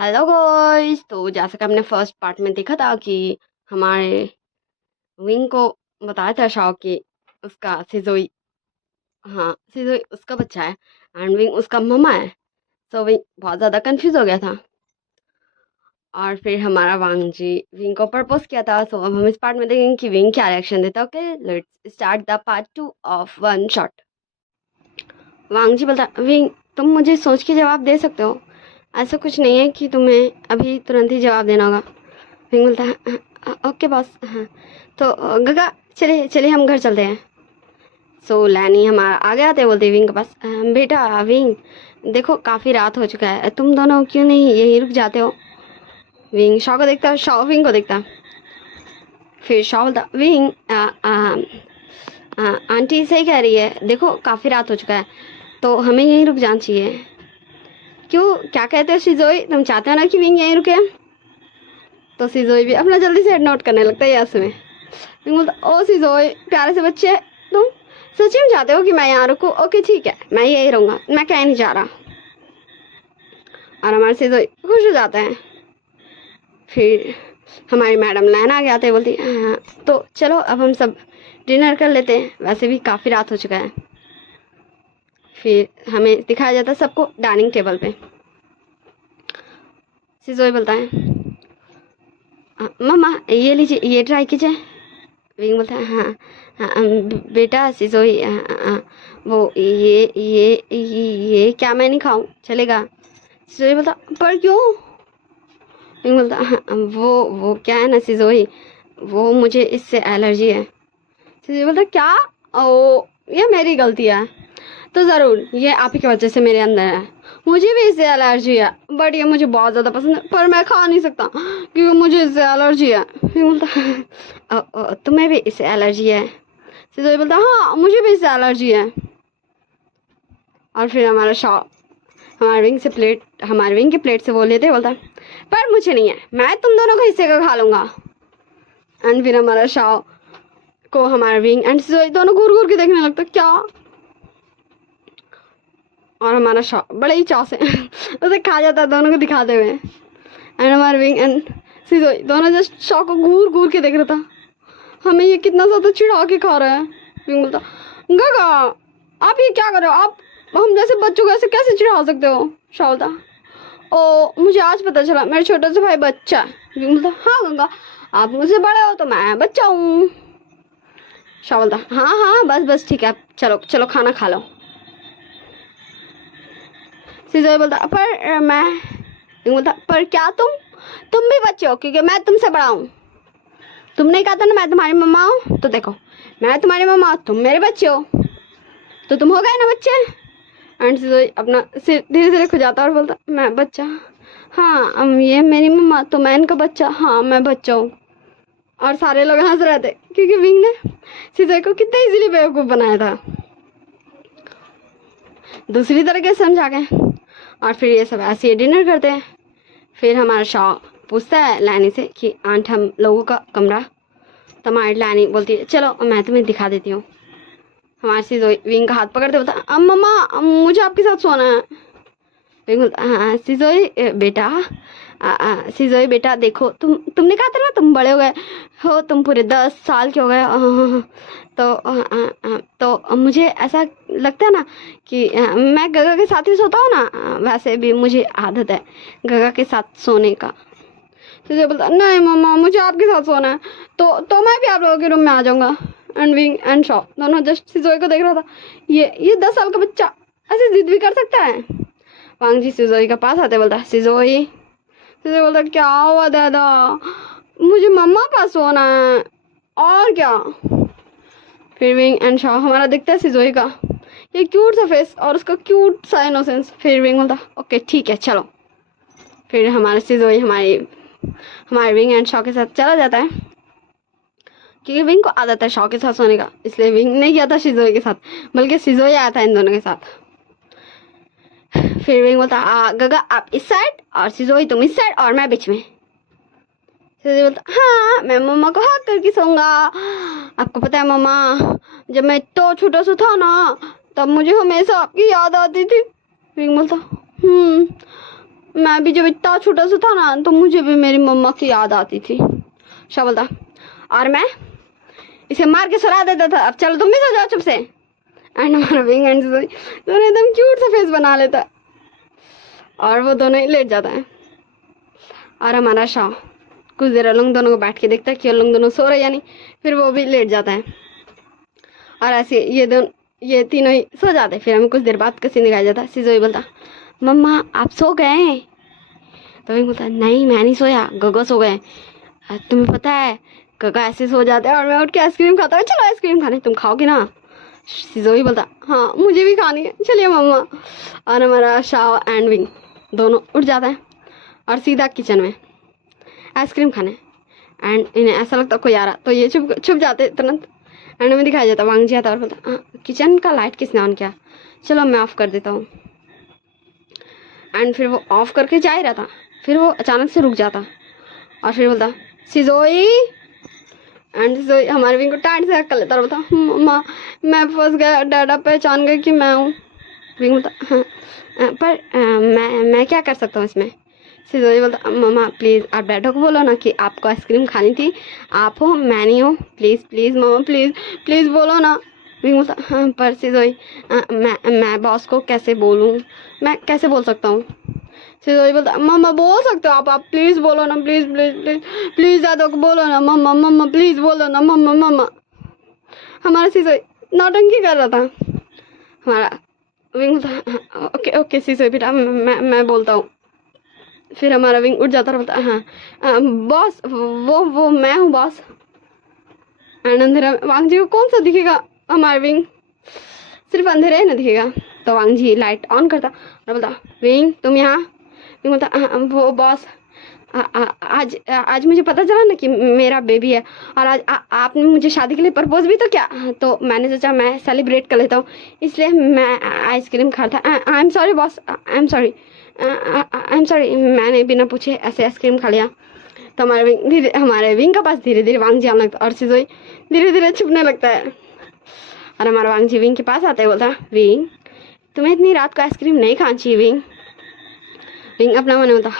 Hello guys. तो जैसा कि हमने फर्स्ट पार्ट में देखा था कि हमारे विंग को बताया था शाओ कि उसका सिजोई, हाँ सिजोई उसका बच्चा है एंड विंग उसका ममा है। तो विंग बहुत ज़्यादा कंफ्यूज हो गया था और फिर हमारा वांग जी विंग को प्रपोज किया था। सो अब हम इस पार्ट में देखेंगे कि विंग क्या रिएक्शन देता है। Okay, let's start the part 2 of one shot. Wang ji बोलता, विंग तुम मुझे सोच के जवाब दे सकते हो, ऐसा कुछ नहीं है कि तुम्हें अभी तुरंत ही जवाब देना होगा। विंग बोलता है, ओके बॉस, हाँ तो गगा चलिए चलिए हम घर चलते हैं। सो लैनी हमारा आगे आते बोलते विंग के पास, बेटा विंग देखो काफ़ी रात हो चुका है, तुम दोनों क्यों नहीं यहीं रुक जाते हो। विंग शॉ को देखता है, शॉ विंग को देखता है। फिर शॉ बोलता, विंग आंटी सही कह रही है, देखो काफ़ी रात हो चुका है तो हमें यहीं रुक जाना चाहिए। क्यों, क्या कहते हो शिजोई, तुम चाहते हो ना कि विंग यहीं रुके। तो सिजोई भी अपना जल्दी से हेड नोट करने लगता है यस में। बोलता, ओ सिजोई प्यारे से बच्चे, तुम सच में चाहते हो कि मैं यहाँ रुकूं? ओके ठीक है, मैं यही रहूँगा, मैं कहीं नहीं जा रहा। और हमारे सिजोई खुश हो जाते हैं। फिर हमारी मैडम लाइन आगे आते बोलती, हाँ तो चलो अब हम सब डिनर कर लेते हैं, वैसे भी काफ़ी रात हो चुका है। फिर हमें दिखाया जाता है सबको डाइनिंग टेबल पे। सिजोई बोलता है, मम्मा ये लीजिए, ये ट्राई कीजिए। विंग बोलता है, हाँ हाँ बेटा सिजोई, वो ये क्या मैं नहीं खाऊं चलेगा। सिजोई बोलता, पर क्यों। विंग बोलता, हाँ, वो क्या है ना सिजोई, वो मुझे इससे एलर्जी है। सिजोई बोलता, क्या, ओ ये मेरी गलती है, तो ज़रूर ये आप ही की वजह से मेरे अंदर है। मुझे भी इससे एलर्जी है, बट ये मुझे बहुत ज़्यादा पसंद है, पर मैं खा नहीं सकता क्योंकि मुझे इससे एलर्जी है। फिर बोलता, तुम्हें भी इससे एलर्जी है। सिजोई बोलता, हाँ मुझे भी इससे एलर्जी है। और फिर हमारा शॉ हमारे विंग की प्लेट से बोल लेते बोलता, पर मुझे नहीं है, मैं तुम दोनों का हिस्से का खा लूँगा। एंड फिर हमारा शॉ को हमारा विंग एंड सिजोई दोनों घूर घूर के देखने लगता, क्या। और हमारा शॉ बड़े ही चाव से उसे खा जाता है दोनों को दिखाते हुए। एंड हमारे विंग एंड सिजोई दोनों जस्ट शॉ को घूर घूर के देख रहा था, हमें ये कितना ज़्यादा चिढ़ा के खा रहा है। विंग बोलता, गगा आप ये क्या कर रहे हो, आप हम जैसे बच्चों को ऐसे कैसे चिढ़ा सकते हो। शॉ बोलता, ओ मुझे आज पता चला मेरे छोटे से भाई बच्चा है। विंग बोलता, हाँ गंगा आप मुझसे बड़े हो तो मैं बच्चा हूँ। शॉ बोलता, हाँ हाँ बस बस ठीक है, चलो चलो खाना खा लो। सिजोई बोलता, पर मैं बोलता, पर क्या तुम भी बच्चे हो क्योंकि मैं तुमसे बड़ा हूँ। तुमने कहा था ना मैं तुम्हारी मम्मा हूँ, तो देखो मैं तुम्हारी मम्मा, तुम मेरे बच्चे हो, तो तुम हो गए ना बच्चे। एंड सिजोई अपना सिर धीरे धीरे खुजाता और बोलता, मैं बच्चा, हाँ ये मेरी मम्मा तो मैं इनका बच्चा, हाँ मैं बच्चा हूँ। और सारे लोग हंस रहे थे क्योंकि विंग ने सिजोई को कितना इजीली बेवकूफ़ बनाया था, दूसरी तरीके से समझा गए। और फिर ये सब ऐसे ही डिनर करते हैं। फिर हमारा शॉ पूछता है लैनी से कि आंट हम लोगों का कमरा। तो हमारी लैनी बोलती है, चलो मैं तुम्हें दिखा देती हूँ। हमारी सिजोई विंग का हाथ पकड़ते बोलता, मम्मा मुझे आपके साथ सोना है। विंग बोलता, हाँ सिजोई बेटा, सिजोई बेटा देखो तुमने कहा था ना तुम बड़े हो गए हो, तुम पूरे 10 साल के हो गए। तो मुझे ऐसा लगता है ना कि मैं गगा के साथ ही सोता हूँ ना, वैसे भी मुझे आदत है गगा के साथ सोने का। सिजोई बोलता, नहीं मम्मा मुझे आपके साथ सोना है, तो मैं भी आप लोगों के रूम में आ जाऊँगा। एंड विंग एंड शॉ दोनों जस्ट सिजोई को देख रहा था, ये 10 साल का बच्चा ऐसे जिद भी कर सकता है। वांग जी सिजोई के पास आते बोलता, सिजोई बोलता, क्या हुआ दादा, मुझे मम्मा पास सोना है और क्या। फिर विंग एंड शॉ हमारा दिखता है सिजोई का ये क्यूट सा फेस और उसका क्यूट सा इनोसेंस। फिर विंग बोलता, ओके ठीक है चलो। फिर हमारे सिजोई हमारे विंग एंड शॉ के साथ चला जाता है क्योंकि विंग को आदत है शॉ के साथ सोने का, इसलिए विंग नहीं गया था सिजोई के साथ, बल्कि सिजोई आया था इन दोनों के साथ। फिर विंग बोलता, गगा आप इस साइड और सिजोई तुम इस साइड और मैं बीच में। सिजोई बोलता, हाँ मैं मम्मा को हक करके सोऊंगा। आपको पता है मम्मा, जब मैं तो छोटा सा था ना तब मुझे हमेशा आपकी याद आती थी। विंग बोलता, मैं भी जब इतना छोटा सा था ना तो मुझे भी मेरी मम्मा की याद आती थी। शाह बोलता और मैं इसे मार के सुला देता था। अब चलो तुम भी सो जाओ चुप से। एंड हमारा विंग एंड दोनों एकदम क्यूट सा फेस बना लेता और वो दोनों ही लेट जाता है। और हमारा शाह कुछ देर उन दोनों को बैठ के देखता है कि उन दोनों सो रहे या नहीं, फिर वो भी लेट जाता है और ऐसे ये तीनों ही सो जाते। फिर हमें कुछ देर बाद किसी दिखाया जाता। सिजोई बोलता मम्मा आप सो गए? तो विंग बोलता नहीं मैं नहीं सोया, गगा सो गए। तुम्हें पता है गगा ऐसे सो जाते हैं और मैं उठ के आइसक्रीम खाता हूँ। चलो आइसक्रीम खाने, तुम खाओगे ना? सिजोई बोलता हाँ मुझे भी खानी है, चलिए मम्मा। और हमारा शाह एंड विंग दोनों उठ जाता है और सीधा किचन में आइसक्रीम खाने। एंड इन्हें ऐसा लगता कोई आ रहा तो ये छुप जाते तुरंत। एंड में दिखाया जाता वांग जी आता और बोलता हाँ किचन का लाइट किसने ऑन किया, चलो मैं ऑफ कर देता हूँ। एंड फिर वो ऑफ करके जा ही रहा था, फिर वो अचानक से रुक जाता और फिर बोलता सिजोई। एंड सिजोई हमारे विंग को टाइट से कर लेता और बोलता मम्मा मैं फंस गया, डैडा पहचान गए कि मैं हूँ। विंग बोलता हाँ पर मैं क्या कर सकता हूँ इसमें? सिजोई बोलता मम्मा प्लीज़ आप डैडा को बोलो ना कि आपको आइसक्रीम खानी थी, आप हो मैं नहीं हूँ, please please mama please please बोलो ना। विंग बोलता हाँ पर सिजोई मैं बॉस को कैसे बोलूँ, मैं कैसे बोल सकता हूँ? सिजोई बोलता मम्मा बोल सकते हो आप प्लीज़ बोलो ना, प्लीज़ प्लीज़ प्लीज़ प्लीज़ दादा को बोलो ना मम्मा, मम्मा प्लीज़ बोलो ना मम्मा मम्मा। हमारा सिजोई नौटंकी कर रहा था। हमारा विंग बोलता ओके ओके सिजोई बेटा मैं बोलता हूँ। फिर हमारा विंग उठ जाता और बोलता हाँ बॉस वो मैं हूँ बॉस। एंड अंधेरा में वांग जी को कौन सा दिखेगा? हमारा विंग सिर्फ अंधेरा ही ना दिखेगा। तो वांग जी लाइट ऑन करता और बोलता विंग तुम यहाँ? विंग बोलता वो बॉस आज मुझे पता चला ना कि मेरा बेबी है और आज आपने मुझे शादी के लिए प्रपोज भी तो क्या, तो मैंने सोचा मैं सेलिब्रेट कर लेता हूँ, इसलिए मैं आइसक्रीम खा था। I am sorry boss, I am sorry मैंने बिना पूछे ऐसे आइसक्रीम खा लिया। तो हमारे विंग का पास धीरे धीरे वांग जी आने लगता और सिजोई धीरे धीरे छुपने लगता है। और हमारा वांग जी विंग के पास आता है, बोलता विंग तुम्हें इतनी रात को आइसक्रीम नहीं खानी चाहिए विंग। विंग अपना मन होता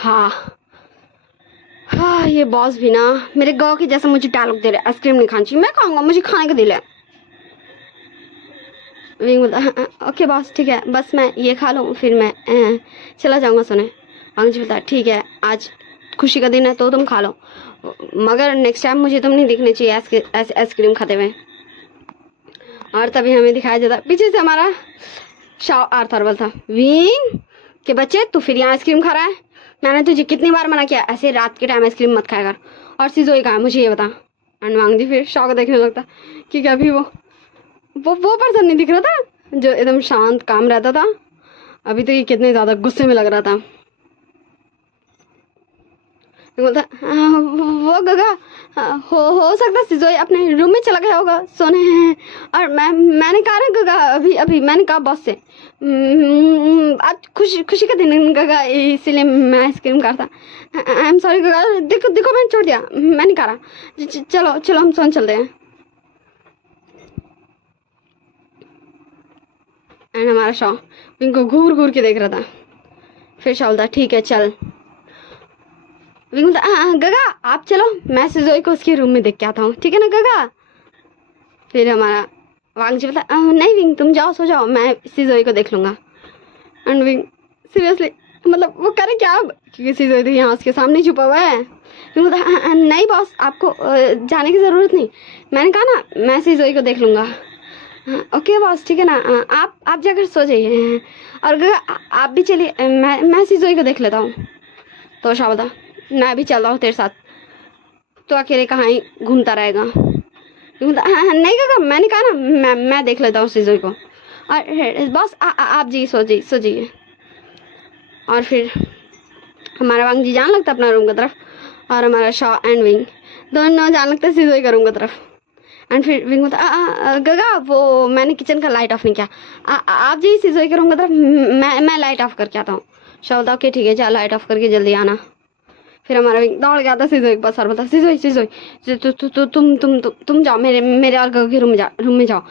हाँ ये बॉस भी ना मेरे गाँव के जैसा मुझे डायलॉग दे रहे, आइसक्रीम नहीं खानी चाहिए, मैं खाऊंगा, मुझे खाने का दिल है। विंग बोलता ओके बॉस ठीक है, बस मैं ये खा लूँ फिर मैं चला जाऊँगा सोने। वांग जी बोलता ठीक है आज खुशी का दिन है तो तुम खा लो, मगर नेक्स्ट टाइम मुझे तुम नहीं दिखने चाहिए ऐसे आइसक्रीम खाते हुए। और तभी हमें दिखाया जाता पीछे से हमारा शाह आर्थर बोलता विंग के बच्चे तू फिर यहाँ आइसक्रीम खा रहा है, मैंने तुझे कितनी बार मना किया ऐसे रात के टाइम आइसक्रीम मत खाया कर, और सिजोई कहा मुझे ये बता। एंड वांग जी फिर शाह को देखने लगता कि अभी वो पर्सन नहीं दिख रहा था जो एकदम शांत काम रहता था, अभी तो ये कितने ज़्यादा गुस्से में लग रहा था। बोलता वो गगा हो सकता सिजोई अपने रूम में चला गया होगा सोने हैं। और मैंने कहा ना गगा अभी मैंने कहा बॉस से आज खुशी का दिन गगा, इसीलिए मैं आइसक्रीम खाता। आई एम सॉरी गगा, देखो मैंने छोड़ दिया, मैं नहीं खा रहा, चलो हम सोने चलते हैं। एंड हमारा शाह विंग को घूर के देख रहा था। फिर शाह बोलता ठीक है चल। विंग बोलता गगा आप चलो, मैं सिजोई को उसके रूम में देख के आता हूँ, ठीक है ना गगा। फिर हमारा वांग जी बोलता नहीं विंग तुम जाओ सो जाओ, मैं सिजोई को देख लूँगा। एंड विंग सीरियसली मतलब वो करे क्या अब, क्योंकि सिजोई तो यहाँ उसके सामने छुपा हुआ है। विंग बोलता नहीं बॉस आपको जाने की ज़रूरत नहीं, मैंने कहा ना मैं सिजोई को देख लूँगा। ओके बॉस ठीक है ना, आप जाकर सो जाइए, और गगा आप भी चलिए, मैं सिजोई को देख लेता हूँ। तो शाह बोलता मैं भी चल रहा हूँ तेरे साथ, तो अकेले कहाँ ही घूमता रहेगा। नहीं गगा मैंने कहा ना मैं देख लेता हूँ सिजोई को, और बॉस आप जी सो जाइए। और फिर हमारा वांग जी जान लगता अपना रूम की तरफ, और हमारा शाह एंड विंग दोनों जान लगता सिजोई का रूम की तरफ। एंड फिर विंग बोलता गगा वो मैंने किचन का लाइट ऑफ नहीं किया, आप जी सिजोई के रूम की तरफ, मैं लाइट ऑफ करके आता हूँ। शाह बोलता ओके ठीक है चल लाइट ऑफ करके जल्दी आना। फिर हमारा विंग दौड़ गया था सिजोई के पास और बोलता सिजोई तुम जाओ मेरे और गगा के रूम में जाओ,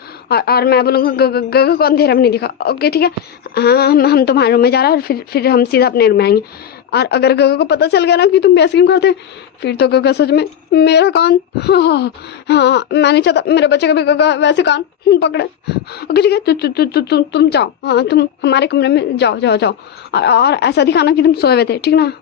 और मैं बोलूँगा गगा को अंधेरा में नहीं दिखा, ओके ठीक है हाँ हम तुम्हारे रूम में जा रहा है, और फिर हम सीधा अपने रूम में आएंगे। और अगर गगा को पता चल गया ना कि तुम भी आइसक्रीम खाते फिर तो गगा सच में मेरा कान, हाँ हाँ मैं नहीं चाहता मेरे बच्चे का भी गगा वैसे कान पकड़े। ओके ठीक है, तुम जाओ, हाँ तुम हमारे कमरे में जाओ जाओ जाओ, और ऐसा दिखाना कि तुम सोए हुए थे, ठीक ना।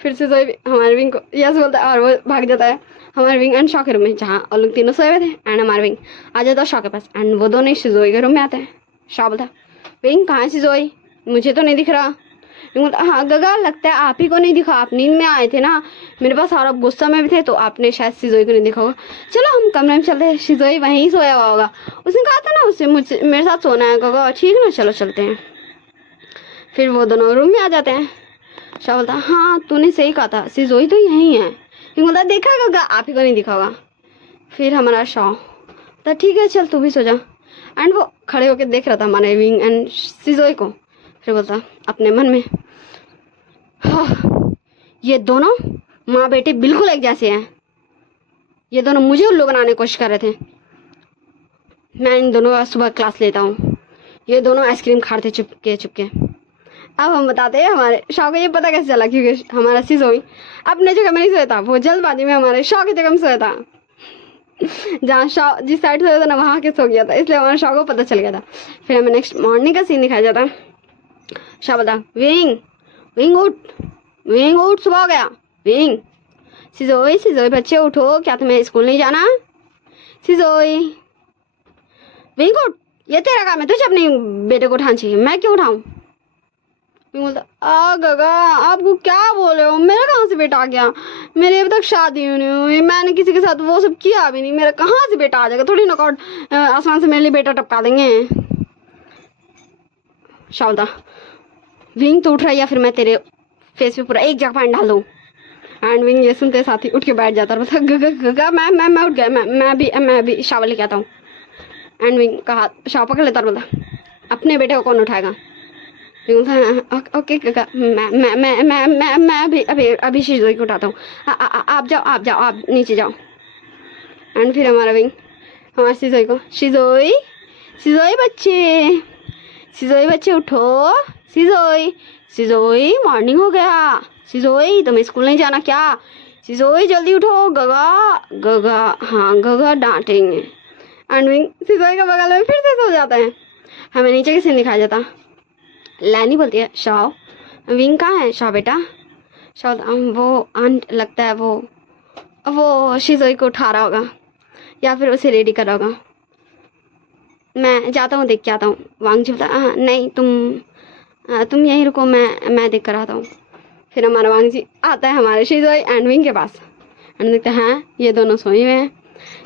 फिर से जोई हमारे विंग को यस बोलता है और वो भाग जाता है हमारे विंग एंड शॉ के रूम में, जहाँ और लोग तीनों सोए हुए थे। एंड हमारे विंग आ जाता है शॉ के पास एंड वो दोनों शिजोई के रूम में आते हैं। शॉ बोलता है विंग कहाँ है शिजोई, मुझे तो नहीं दिख रहा। विंग बोलता हाँ गगा लगता है आप ही को नहीं दिखा, आप नींद में आए थे ना मेरे पास और आप गुस्सा में भी थे तो आपने शायद शिजोई को नहीं देखा होगा। चलो हम कमरे में चलते हैं, शिजोई वहीं सोया हुआ होगा, उसने कहा था ना उससे मुझे मेरे साथ सोना है गगा, ठीक ना चलो चलते हैं। फिर वो दोनों रूम में आ जाते हैं। शाह बोलता हाँ तूने सही कहा था शिजोई तो यहीं है। फिर बोलता देखा गगा आप ही को नहीं दिखा होगा। फिर हमारा शाह तो ठीक है चल तू भी सो जा। एंड वो खड़े होकर देख रहा था हमारे विंग एंड शिजोई को। फिर बोलता अपने मन में हाँ ये दोनों माँ बेटे बिल्कुल एक जैसे हैं, ये दोनों मुझे उल्लू बनाने की कोशिश कर रहे थे। मैं इन दोनों का सुबह क्लास लेता हूँ, ये दोनों आइसक्रीम खाते चुपके चुपके। अब हम बताते हैं हमारे शॉ को ये पता कैसे चला, क्योंकि हमारा शिजोई अपने जगह में नहीं सोया था, वो जल्दबाजी में हमारे शॉ की जगह में सोया था। जहाँ शॉ जिस साइड सोया था ना वहाँ के सो गया था, इसलिए हमारे शॉ को पता चल गया था। फिर हमें नेक्स्ट मॉर्निंग का सीन दिखाया जाता। शॉ बोलता विंग विंग उठ, विंग उठ सुबह हो गया। विंग शिजोई शिजोई बच्चे उठो, क्या तुम्हें स्कूल नहीं जाना। शिजोई विंग उठ, ये तेरा काम है, तुझे अपने बेटे को उठाना चाहिए, मैं क्यों उठाऊं। बोलता आ गगा आपको क्या बोल रहे हो, मेरा कहाँ से बेटा आ गया, मेरे अभी तक शादी नहीं हुई, मैंने किसी के साथ वो सब किया भी नहीं, मेरा कहाँ से बेटा आ जाएगा, थोड़ी नकौट आसमान से मेरे लिए बेटा टपका देंगे। शावदा विंग तो उठ रहा है या फिर मैं तेरे फेस पे पूरा एक जगह पानी डाल दूँ। एंड विंग ये सुनते साथ ही उठ के बैठ जाता है, बोलता गगा गगा मैं उठ गया, मैं भी शावर लेके आता हूँ। एंड विंग का हाथ शाव पकड़ लेता और बोलता अपने बेटे को कौन उठाएगा। ओके गगा मैं अभी शिजोई को उठाता हूँ, आप जाओ आप नीचे जाओ। एंड फिर हमारा विंग हमारे शिजोई को शिजोई शिजोई बच्चे उठो, शिजोई मॉर्निंग हो गया, शिजोई तुम्हें स्कूल नहीं जाना क्या, शिजोई जल्दी उठो गगा हाँ गगा डांटेंगे। एंड विंग शिजोई के बगल में फिर से सो जाता है। हमें नीचे किसे दिखाया जाता, लैनी बोलती है शाह विंग कहाँ है शाह बेटा। शाह वो आंट लगता है वो शिजोई को उठा रहा होगा या फिर उसे रेडी कर रहा होगा, मैं जाता हूँ देख के आता हूँ। वांग जी बोलता नहीं तुम यहीं रुको, मैं देख कर आता हूँ। फिर हमारा वांग जी आता है हमारे शिजोई एंड विंग के पास एंड देखते हैं ये दोनों सोए हुए हैं।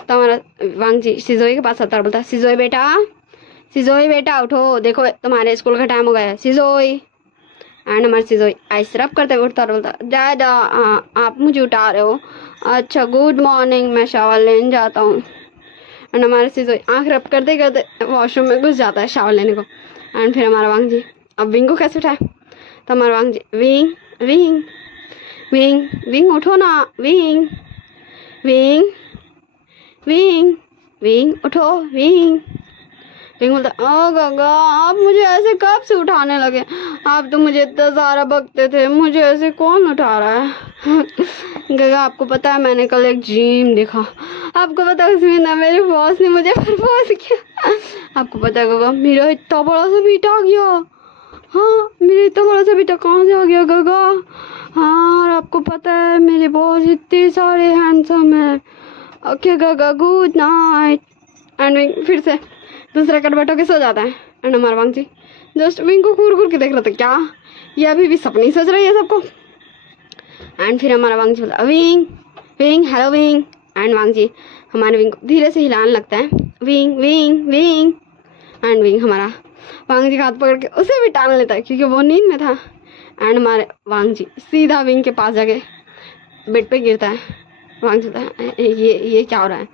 तो हमारा वांग जी शिजोई के पास आता है, बोलता शिजोई बेटा उठो, देखो तुम्हारे स्कूल का टाइम हो गया है शिजोई। एंड हमारे शिजोई आइस रब करते हुए उठता और बोलता दादा आप मुझे उठा रहे हो, अच्छा गुड मॉर्निंग, मैं शावर लेने जाता हूँ। एंड हमारे शिजोई आँख रब करते करते वॉशरूम में घुस जाता है शावर लेने को। एंड फिर हमारा वांग जी अब विंग को कैसे उठाए, तो हमारा वांग जी विंग उठो ना, विंग उठो। विंग बोलता ओ गगा आप मुझे ऐसे कब से उठाने लगे, आप तो मुझे इतना सारा बकते थे, मुझे ऐसे कौन उठा रहा है। गगा आपको पता है मैंने कल एक ड्रीम देखा, आपको पता है उसमें ना मेरे बॉस ने मुझे प्रपोज किया। आपको पता है गगा मेरा इतना बड़ा सा बेटा आ गया, हाँ मेरा इतना बड़ा सा बेटा कहाँ से आ गया गगा। हाँ और आपको पता है मेरे बॉस इतने सारे हैंडसम है। ओके गगा गुड नाइट। एंड विंग फिर से दूसरा करवट होके सो जाता है। एंड हमारा वांग जी जस्ट विंग को घूर के देख रहा था, क्या ये अभी भी सपने सोच रही है सबको। एंड फिर हमारा वांग जी बोलता विंग हेलो विंग। एंड वांग जी हमारे विंग को धीरे से हिलाने लगता है, विंग। एंड विंग हमारा वांग जी का हाथ पकड़ के उसे भी टान लेता है क्योंकि वो नींद में था। एंड हमारे वांग जी सीधा विंग के पास जाके बेड पे गिरता है। वांग जी बोलता है ये क्या हो रहा है।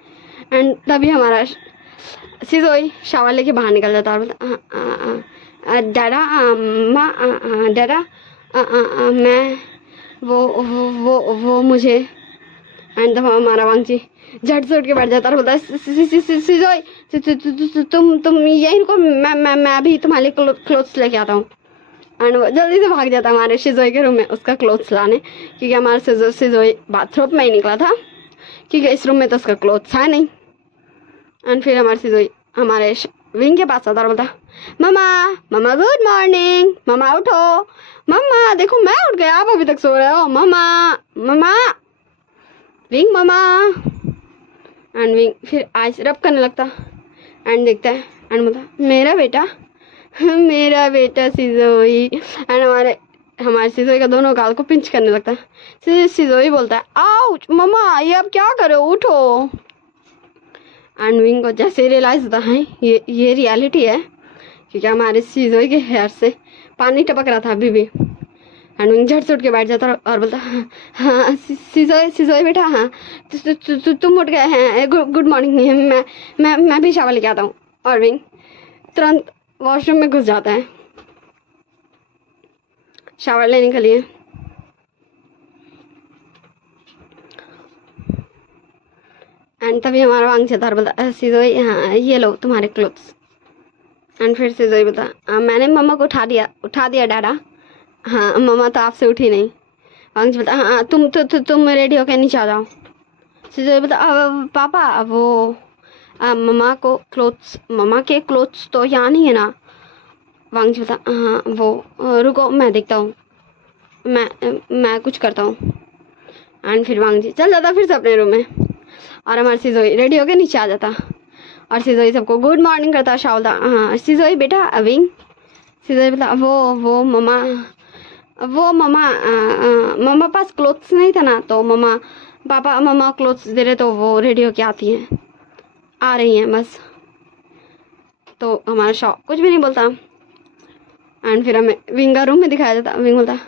एंड तभी हमारा शिजोई शावर लेके बाहर निकल जाता है और बोलता डरा मैं वो मुझे। एंड तब हमारा वांग जी झट से उठ के बैठ जाता है और बोलता है शिजोई तुम यहीं रुको, मैं भी तुम्हारे लिए क्लोथ्स लेके आता हूँ। एंड वो जल्दी से भाग जाता है हमारे शिजोई के रूम में उसका क्लोथ्स लाने, क्योंकि हमारा शिजोई बाथरूम में ही निकला था, क्योंकि इस रूम में तो उसका क्लोथ्स है नहीं। एंड फिर हमारे शिजोई हमारे विंग के पास आता और बोलता, मम्मा मम्मा गुड मॉर्निंग, मम्मा उठो, मम्मा देखो मैं उठ गया, आप अभी तक सो रहे हो, मम्मा मम्मा विंग मम्मा। एंड विंग फिर आइस रब करने लगता एंड देखता है एंड बोलता, मेरा बेटा मेरा बेटा सिजोई। एंड हमारे सिजोई का दोनों गाल को पिंच करने लगता है। सिजोई बोलता है, आउच मम्मा ये अब क्या करो, उठो। एंड विंग को जैसे रियलाइज होता है ये रियलिटी है, क्योंकि हमारे सिजोई के हेयर से पानी टपक रहा था अभी भी। एंड विंग झट से उठ के बैठ जाता और बोलता, हाँ सिजोई बेटा, हाँ तुम उठ गए हैं, गुड मॉर्निंग, मैं भी शावर लेके आता हूँ। और विंग तुरंत वॉशरूम में घुस जाता है शावर लेने के लिए। एंड तभी हमारा वांग चेतार बोलता, सिजोई हाँ ये लो तुम्हारे क्लोथ्स। एंड फिर सिजोई बोलता, मैंने मम्मा को उठा दिया डैडा, हाँ मम्मा तो आपसे उठी नहीं। वांग बोलता, हाँ तुम रेडी होके नीचे आ जाओ। सिजोई बोलता, पापा वो मम्मा के क्लोथ्स तो यहाँ नहीं है ना। वांग बोलता, हाँ वो रुको मैं देखता हूँ, मैं कुछ करता हूँ। एंड फिर वांग जी चल जाता फिर से अपने रूम में, और हमारे सिजोई रेडी होके नीचे आ जाता और सिजोई सबको गुड मॉर्निंग करता। शावलता, हाँ सिजोई बेटा विंग। सिजोई बोलता, वो मम्मा पास क्लोथ्स नहीं था ना, तो पापा मम्मा क्लोथ्स दे रहे तो वो रेडी होके आ रही हैं बस। तो हमारा शॉ कुछ भी नहीं बोलता। एंड फिर हमें विंग का रूम में दिखाया जाता। विंग बोलता,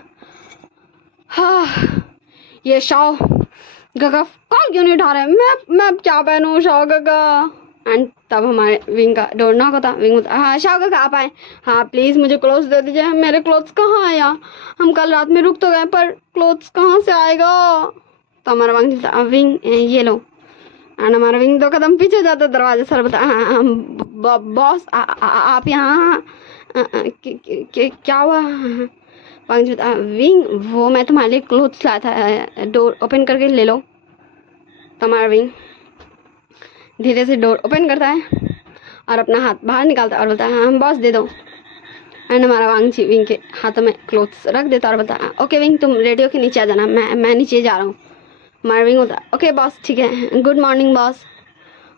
हाँ ये शाओ गगा कॉल क्यों नहीं उठा रहे, मैं अब क्या पहनूं शाओ गगा। एंड तब हमारे विंग का डोर नॉक होता। विंग बोलता, हाँ शाओ गगा आप आए, हाँ प्लीज़ मुझे क्लोथ्स दे दीजिए, मेरे क्लोथ्स कहाँ आया, हम कल रात में रुक तो गए पर क्लोथ्स कहाँ से आएगा। तो हमारा विंग ये लो। एंड हमारा विंग 2 कदम पीछे जाता दरवाजे सर बोलता, हाँ बॉस आप यहाँ क्या हुआ। विंग वो मैं तुम्हारे लिए क्लोथ्स लाया था, डोर ओपन करके ले लो। तो हमारा विंग धीरे से डोर ओपन करता है और अपना हाथ बाहर निकालता है और बोलता है, हाँ बॉस दे दो। एंड हमारा वांग जी विंग के हाथों में क्लोथ्स रख देता और बोलता है, ओके विंग तुम रेडियो के नीचे आ जाना, मैं नीचे जा रहा हूँ। हमारा विंग होता है, ओके बॉस ठीक है, गुड मॉर्निंग बॉस।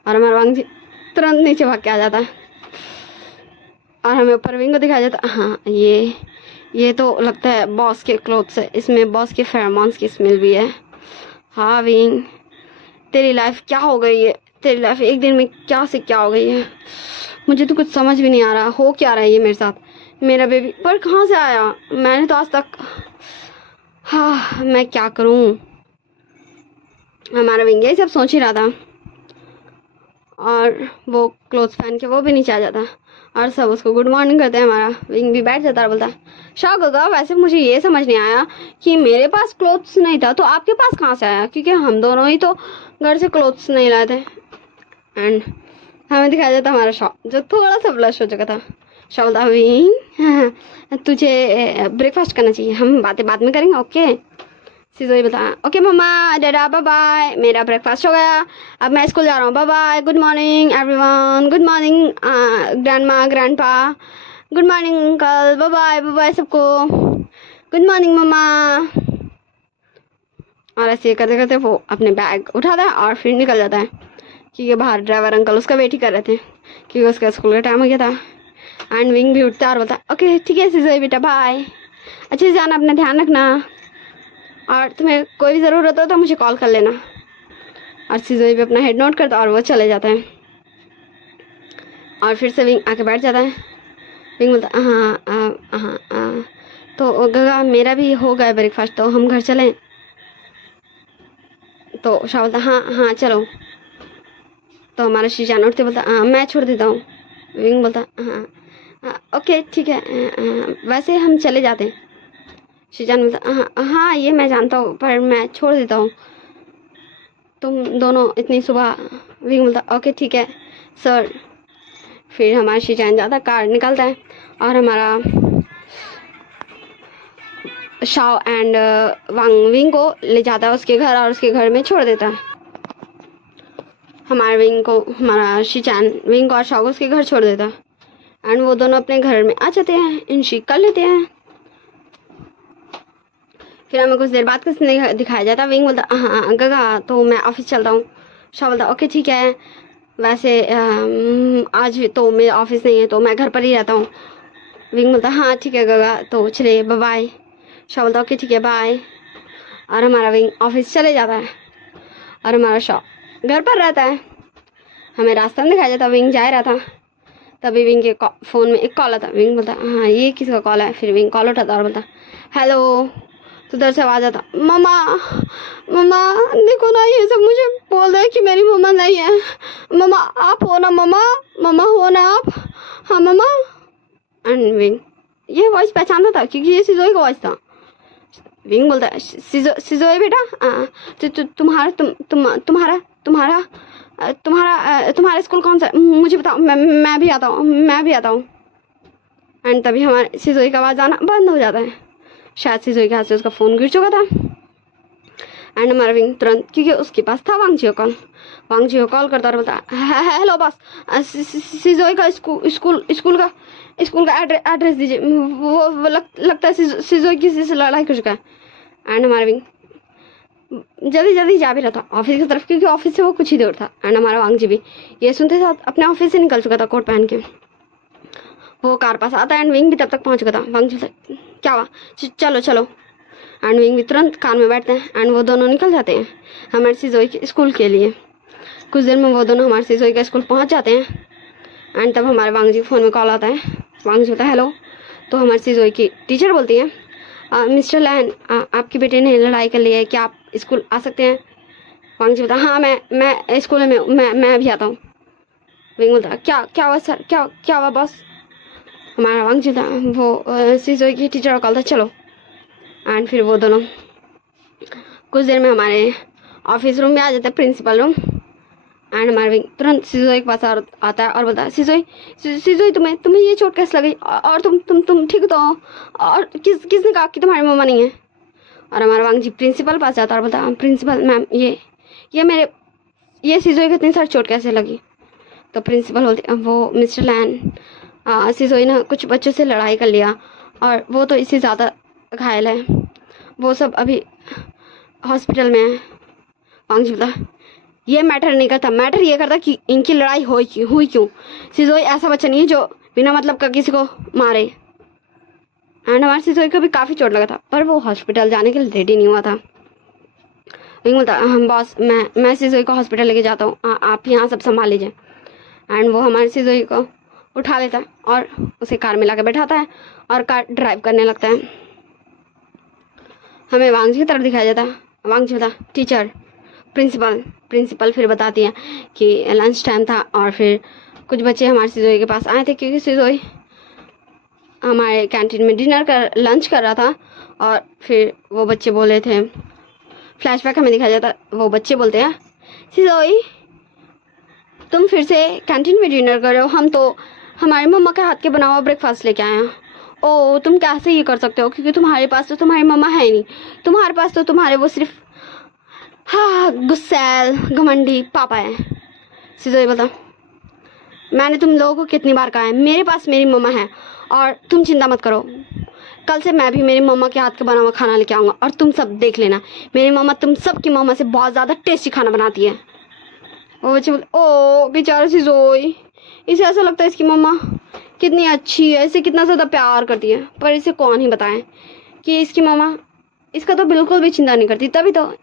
और हमारा वांग जी तुरंत नीचे भाग के आ जाता है और हमें ऊपर विंग को दिखाया जाता, हाँ ये तो लगता है बॉस के क्लोथ्स है, इसमें बॉस के फेरोमोन्स की स्मेल भी है। हाँ विंग तेरी लाइफ क्या हो गई है, तेरी लाइफ एक दिन में क्या से क्या हो गई है, मुझे तो कुछ समझ भी नहीं आ रहा, हो क्या रहा है ये मेरे साथ, मेरा बेबी पर कहाँ से आया, मैंने तो आज तक, हाँ मैं क्या करूँ। हमारा विंग यही सब सोच ही रहा था और वो क्लोथ्स पहन के वो भी नीचे आ जाता और सब उसको गुड मॉर्निंग करते हैं। हमारा विंग भी बैठ जाता और बोलता है, शौक होगा वैसे मुझे ये समझ नहीं आया कि मेरे पास क्लोथ्स नहीं था तो आपके पास कहाँ से आया, क्योंकि हम दोनों ही तो घर से क्लोथ्स नहीं लाए थे। एंड हमें दिखाया जाता हमारा शौक जो थोड़ा सा ब्लश हो चुका था। शौक बोलता, विंग तुझे ब्रेकफास्ट करना चाहिए, हम बातें बाद में करेंगे ओके। सिजोई बोलता, okay mama dada bye bye, मेरा ब्रेकफास्ट हो गया, अब मैं स्कूल जा रहा हूँ, bye bye, good morning everyone, good morning grandma grandpa, good morning uncle, bye bye bye bye सबको, गुड मॉर्निंग मम्मा। और ऐसे करते करते वो अपने बैग उठाता है और फिर निकल जाता है, क्योंकि बाहर ड्राइवर अंकल उसका वेट ही कर रहे थे क्योंकि उसका स्कूल का टाइम हो गया था। एंड विंग भी उठता और बोलता, ओके ठीक है सिजोई बेटा बाय, अच्छे से जाना, अपना ध्यान रखना, और तुम्हें कोई भी ज़रूरत हो तो मुझे कॉल कर लेना। और सिजोई भी अपना हेड नोट करता और वो चले जाता है और फिर से विंग आके बैठ जाता है। विंग बोलता, हाँ तो गगा मेरा भी हो गया ब्रेकफास्ट, तो हम घर चलें। तो शाह बोलता, हाँ चलो। तो हमारा शीशान उठते बोलता, हाँ मैं छोड़ देता हूँ। विंग बोलता, हाँ ओके ठीक है, वैसे हम चले जाते हैं। शीजान बोलता, हाँ ये मैं जानता हूँ पर मैं छोड़ देता हूँ तुम दोनों इतनी सुबह। विंग बोलता, ओके ठीक है सर। फिर हमारा शीजान जाता, कार निकलता है और हमारा शाओ एंड वांग विंग को ले जाता है उसके घर और उसके घर में छोड़ देता है। हमारा शिचान विंग को और शाओ को उसके घर छोड़ देता है एंड वो दोनों अपने घर में आ जाते हैं, इनशिक कर लेते हैं। फिर हमें कुछ देर बाद कुछ नहीं दिखाया जाता। विंग बोलता हाँ गगा तो मैं ऑफिस चलता हूँ। शाओ बोलता ओके ठीक है, वैसे आज तो मेरे ऑफिस नहीं है तो मैं घर पर ही रहता हूँ। विंग बोलता हाँ ठीक है गगा तो चलिए बाय बाय। शाओ बोलता ओके ठीक है बाय। और हमारा विंग ऑफिस चले जाता है और हमारा शाओ घर पर रहता है। हमें रास्ता में दिखाया जाता, विंग जा रहा था। तभी विंग के फ़ोन में एक कॉल आता। विंग बोलता हाँ ये किसका कॉल है। फिर विंग कॉल उठाता और बोलता हेलो। तो उधर से आवाज़ आता मम्मा मम्मा देखो ना ये सब मुझे बोल रहे हैं कि मेरी मम्मा नहीं है। मम्मा आप हो ना, मम्मा मम्मा हो ना आप, हाँ मम्मा। एंड विंग ये वॉइस पहचानता था क्योंकि ये सिजोई का वॉइस था। विंग बोलता है सिजोई बेटा तुम्हारा तुम्हारा स्कूल कौन सा, मुझे बताओ मैं भी आता हूँ। एंड तभी हमारे सिजोई का आवाज़ आना बंद हो जाता है। शायद सिजोई के हाथ से उसका फ़ोन गिर चुका था। एंड हमारा विंग तुरंत, क्योंकि उसके पास था वांग जी को कॉल करता और बोलता हेलो बॉस, सिजोई का स्कूल का एड्रेस दीजिए। वो लगता है सिजोई किसी से लड़ाई कर चुका है। एंड हमारा विंग जल्दी जा भी रहा था ऑफिस की तरफ, क्योंकि ऑफिस से वो कुछ ही दूर था। एंड हमारा वांग जी भी ये सुनते साथ अपने ऑफिस से निकल चुका था कोट पहन के। वो कार पास आता है एंड विंग भी तब तक पहुंच चुका था। वांग जी क्या हुआ, चलो। एंड विंग भी तुरंत कार में बैठते हैं एंड वो दोनों निकल जाते हैं हमारे सिजोई के स्कूल के लिए। कुछ देर में वो दोनों हमारे सिजोई का स्कूल पहुंच जाते हैं। एंड तब हमारे वांग जी के फ़ोन में कॉल आता है। वांग जी बोलता है हेलो। तो हमारे सिजोई की टीचर बोलती है मिस्टर लैन आपकी बेटे ने लड़ाई कर ली है, क्या आप स्कूल आ सकते हैं। वांग जी बोलता हाँ मैं स्कूल में मैं भी आता हूँ। विंग बोलता क्या हुआ सर, क्या हुआ बॉस। हमारा वांग जी था वो सिजोई की टीचर को कॉल था चलो। एंड फिर वो दोनों कुछ देर में हमारे ऑफिस रूम में आ जाता है, प्रिंसिपल रूम। एंड हमारा विंग तुरंत सिजोई के पास आता है और बोलता है सिजोई तुम्हें ये चोट कैसे लगी, और तुम ठीक तो हो, और किसने कहा कि तुम्हारी मम्मा नहीं है। और हमारा वांग जी प्रिंसिपल पास जाता है और बोलता प्रिंसिपल मैम ये सिजोई को इतनी सारी चोट कैसे लगी। तो प्रिंसिपल बोलते वो मिस्टर लैन सिजोई ने कुछ बच्चों से लड़ाई कर लिया और वो तो इससे ज़्यादा घायल है, वो सब अभी हॉस्पिटल में है। वांग जी बोलता ये मैटर नहीं करता, मैटर ये करता कि इनकी लड़ाई हुई क्यों। सिजोई ऐसा बच्चा नहीं है जो बिना मतलब का किसी को मारे। एंड हमारे सिजोई को भी काफ़ी चोट लगा था पर वो हॉस्पिटल जाने के लिए रेडी नहीं हुआ था। विंग बोलता बॉस मैं सिजोई को हॉस्पिटल लेके जाता हूँ, आप यहाँ सब संभाल लीजिए। एंड वो हमारे सिजोई को उठा लेता है और उसे कार में ला के बैठाता है और कार ड्राइव करने लगता है। हमें वांग जी की तरफ दिखाया जाता है। वांग जी बता टीचर प्रिंसिपल फिर बताती है कि लंच टाइम था और फिर कुछ बच्चे हमारे सिजोई के पास आए थे क्योंकि सिजोई हमारे कैंटीन में लंच कर रहा था। और फिर वो बच्चे बोले थे, फ्लैशबैक हमें दिखाया जाता है। वो बच्चे बोलते हैं सिजोई तुम फिर से कैंटीन में डिनर कर रहे हो, हम तो हमारी मम्मा के हाथ के बना हुआ ब्रेकफास्ट लेके आए हैं। ओ तुम कैसे ये कर सकते हो, क्योंकि तुम्हारे पास तो तुम्हारी मम्मा है नहीं, तुम्हारे पास तो तुम्हारे वो सिर्फ गुस्सैल घमंडी पापा है। सिजोई बोलता मैंने तुम लोगों को कितनी बार कहा है मेरे पास मेरी मम्मा है और तुम चिंता मत करो, कल से मैं भी मेरी मम्मा के हाथ का बना हुआ खाना लेके आऊँगा और तुम सब देख लेना मेरी मम्मा तुम सबकी मम्मा से बहुत ज़्यादा टेस्टी खाना बनाती है। वो बच्चे बोलते ओ बेचारा सिजोई, इसे ऐसा लगता है इसकी मम्मा कितनी अच्छी है, इसे कितना ज़्यादा प्यार करती है, पर इसे कौन ही बताए कि इसकी मम्मा इसका तो बिल्कुल भी चिंता नहीं करती, तभी तो